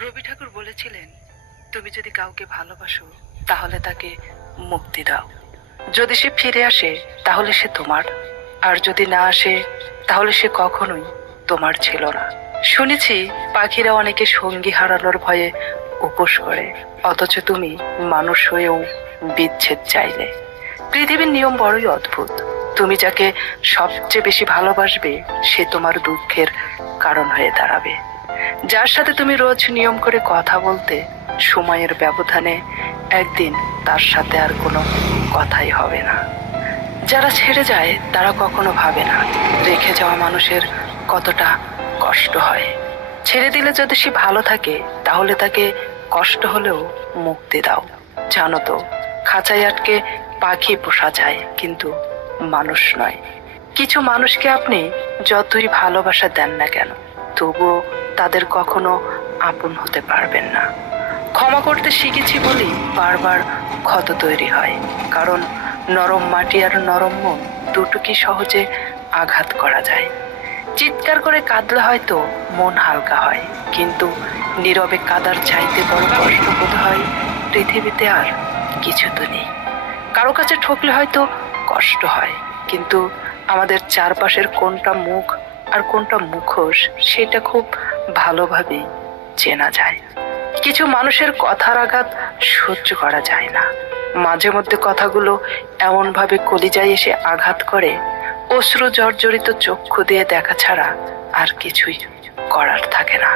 রবি ঠাকুর বলেছিলেন, তুমি যদি কাউকে ভালোবাসো তাহলে তাকে মুক্তি দাও। যদি সে ফিরে আসে তাহলে সে তোমার, আর যদি না আসে তাহলে সে কখনোই তোমার ছিল না। শুনেছি পাখিরা অনেকে সঙ্গী হারানোর ভয়ে উপোস করে, অথচ তুমি মানুষ হয়েও বিচ্ছেদ চাইলে। পৃথিবীর নিয়ম বড়ই অদ্ভুত। তুমি যাকে সবচেয়ে বেশি ভালোবাসবে সে তোমার দুঃখের কারণ হয়ে দাঁড়াবে। যার সাথে তুমি রোজ নিয়ম করে কথা বলতে, সময়ের ব্যবধানে একদিন তার সাথে আর কোনো কথাই হবে না। যারা ছেড়ে যায় তারা কখনো ভাবে না রেখে যাওয়া মানুষের কতটা কষ্ট হয়। ছেড়ে দিলে যদি সে ভালো থাকে তাহলে তাকে কষ্ট হলেও মুক্তি দাও। জানো তো, খাঁচায় আটকে পাখি পোষা যায় কিন্তু মানুষ নয়। কিছু মানুষকে আপনি যতই ভালোবাসা দেন না কেন, তবুও তাদের কখনো আপন হতে পারবেন না। ক্ষমা করতে শিখেছি বলেই বারবার ক্ষত তৈরি হয়, কারণ নরম মাটি আর নরম মন দুটো কি সহজে আঘাত করা যায়। চিৎকার করে কাঁদলে হয়তো মন হালকা হয়, কিন্তু নীরবে কাদার চাইতে বড় কষ্ট বোধ হয় পৃথিবীতে আর কিছু তো নেই। কারো কাছে ঠকলে হয়তো কষ্ট হয়, কিন্তু আমাদের চারপাশের কোনটা মুখ আর কোনটা মুখোশ সেটা খুব ভালোভাবেই চেনা যায়। কিছু মানুষের কথার আঘাত সহ্য করা যায় না। মাঝে মধ্যে কথাগুলো এমন ভাবে কলিজায় এসে আঘাত করে, অশ্রু জর্জরিত চক্ষু দিয়ে দেখা ছাড়া আর কিছুই করার থাকে না।